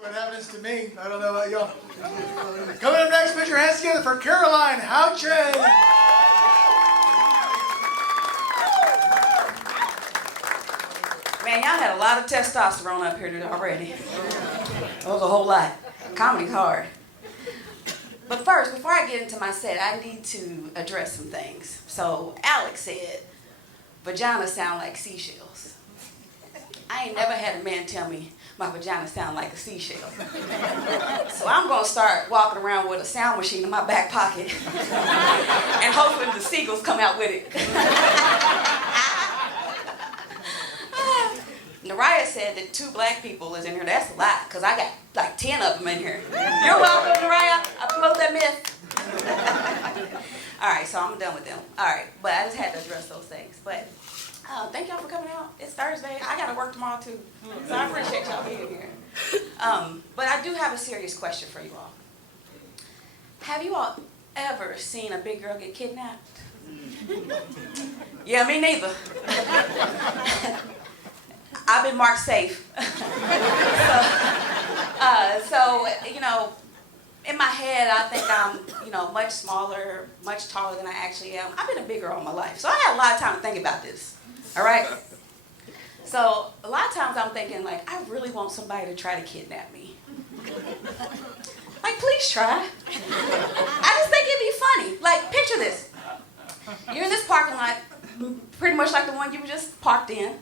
What happens to me, I don't know about y'all. Coming up next, put your hands together for Caroline Houchin. Man, y'all had a lot of testosterone up here already. That was a whole lot. Comedy's hard. But first, before I get into my set, I need to address some things. So, Alex said, vagina sound like seashells. I ain't never had a man tell me my vagina sound like a seashell. So I'm gonna start walking around with a sound machine in my back pocket and hopefully the seagulls come out with it. Naraya said that 2 black people is in here. That's a lie, because I got like 10 of them in here. You're welcome, Naraya. I promote that myth. All right, so I'm done with them. All right, but I just had to address those things. But thank y'all for coming out. It's Thursday. I got to work tomorrow, too. So I appreciate y'all being here. But I do have a serious question for you all. Have you all ever seen a big girl get kidnapped? Yeah, me neither. I've been marked safe. So, you know, in my head, I think I'm, you know, much smaller, much taller than I actually am. I've been a big girl all my life, so I had a lot of time to think about this, all right? So a lot of times I'm thinking, like, I really want somebody to try to kidnap me. Like, please try. I just think it'd be funny. Like, picture this. You're in this parking lot, pretty much like the one you were just parked in,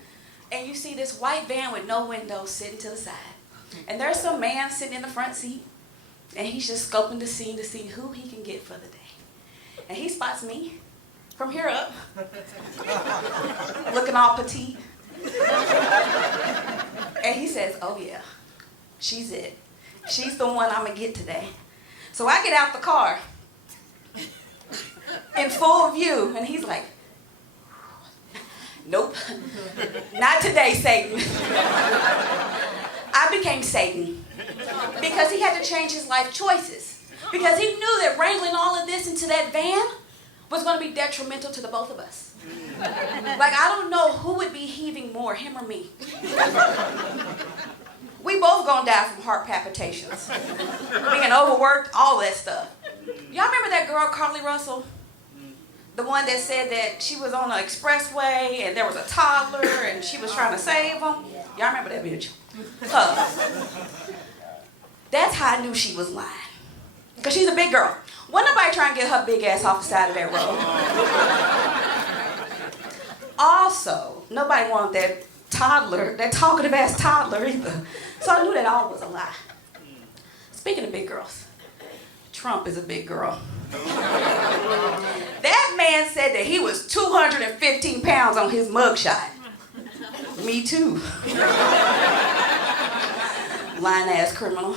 and you see this white van with no windows sitting to the side. And there's some man sitting in the front seat, and he's just scoping the scene to see who he can get for the day. And he spots me from here up, looking all petite. And he says, oh yeah, she's it. She's the one I'm gonna get today. So I get out the car in full view, and he's like, nope, not today, Satan. I became Satan because he had to change his life choices. Because he knew that wrangling all of this into that van was going to be detrimental to the both of us. Like, I don't know who would be heaving more, him or me. We both gonna die from heart palpitations, being overworked, all that stuff. Y'all remember that girl, Carly Russell? The one that said that she was on the expressway and there was a toddler and she was trying to save him? Y'all remember that bitch? That's how I knew she was lying. Because she's a big girl. Wasn't nobody trying to get her big ass off the side of that road. Also, nobody wanted that toddler, that talkative ass toddler either. So I knew that all was a lie. Speaking of big girls, Trump is a big girl. That man said that he was 215 pounds on his mugshot. Me too. Lying ass criminal.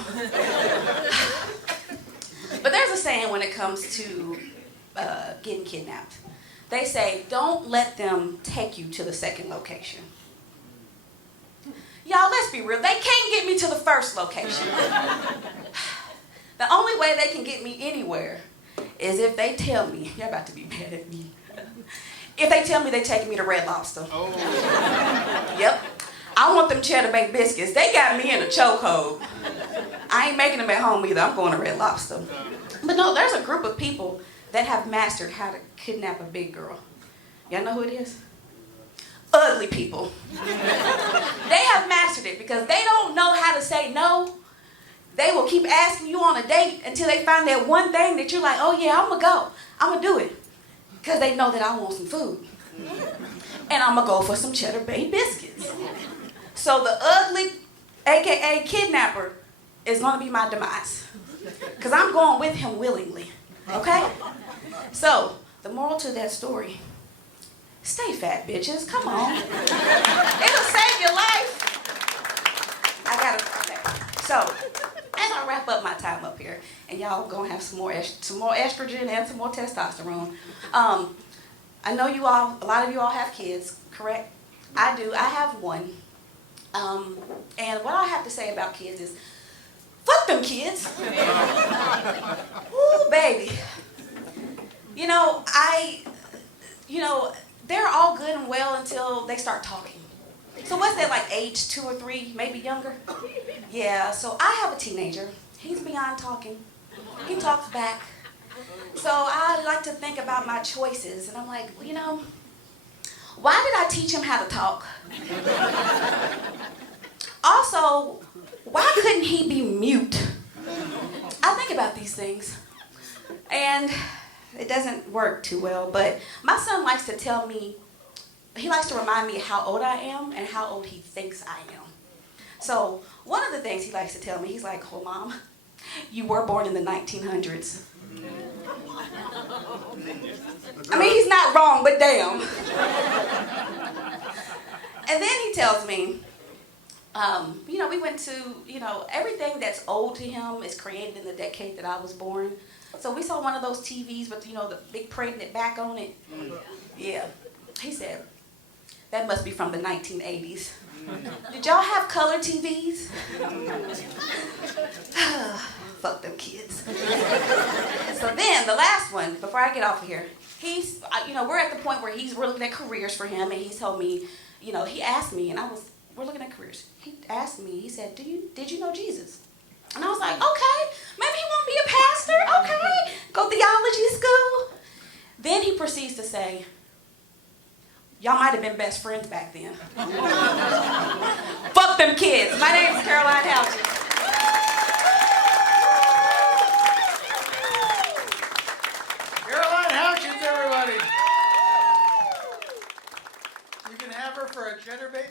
But there's a saying when it comes to getting kidnapped. They say, don't let them take you to the second location. Y'all, let's be real. They can't get me to the first location. The only way they can get me anywhere is if they tell me, you're about to be mad at me, if they tell me they're taking me to Red Lobster. Oh. Yep. I want them cheddar baked biscuits. They got me in a chokehold. I ain't making them at home either. I'm going to Red Lobster. But no, there's a group of people that have mastered how to kidnap a big girl. Y'all know who it is? Ugly people. They have mastered it because they don't know how to say no. They will keep asking you on a date until they find that one thing that you're like, oh yeah, I'm gonna go. I'm gonna do it. Because they know that I want some food. And I'm gonna go for some cheddar baked biscuits. So the ugly, AKA kidnapper, is gonna be my demise. Because I'm going with him willingly. Okay? So, the moral to that story, stay fat, bitches. Come on. It'll save your life. Okay. So, as I wrap up my time up here, and y'all gonna have some more estrogen and some more testosterone. I know you all, a lot of you all have kids, correct? I do. I have one. And what I have to say about kids is, fuck them kids. Ooh, baby. They're all good and well until they start talking. So what's that, like age 2 or 3, maybe younger? Yeah, so I have a teenager. He's beyond talking. He talks back. So I like to think about my choices, and I'm like, well, you know, why did I teach him how to talk? Also, why couldn't he be mute? I think about these things, and it doesn't work too well, but my son likes to tell me, he likes to remind me how old I am and how old he thinks I am. So one of the things he likes to tell me, he's like, oh, Mom, you were born in the 1900s. I mean, he's not wrong, but damn. And then he tells me, you know, we went to, you know, everything that's old to him is created in the decade that I was born. So we saw one of those TVs with, you know, the big pregnant back on it. Yeah. He said, that must be from the 1980s. Did y'all have color TVs? Fuck them kids. So then, the last one, before I get off of here, he's, you know, we're at the point where we're looking at careers for him, and he's told me, you know, he asked me, and we're looking at careers. He asked me, he said, did you know Jesus? And I was like, okay, maybe he won't be a pastor, okay, go theology school. Then he proceeds to say, y'all might have been best friends back then. Fuck them kids. My name's Caroline Houchin. Caroline Houchins, everybody. You can have her for a cheddar bait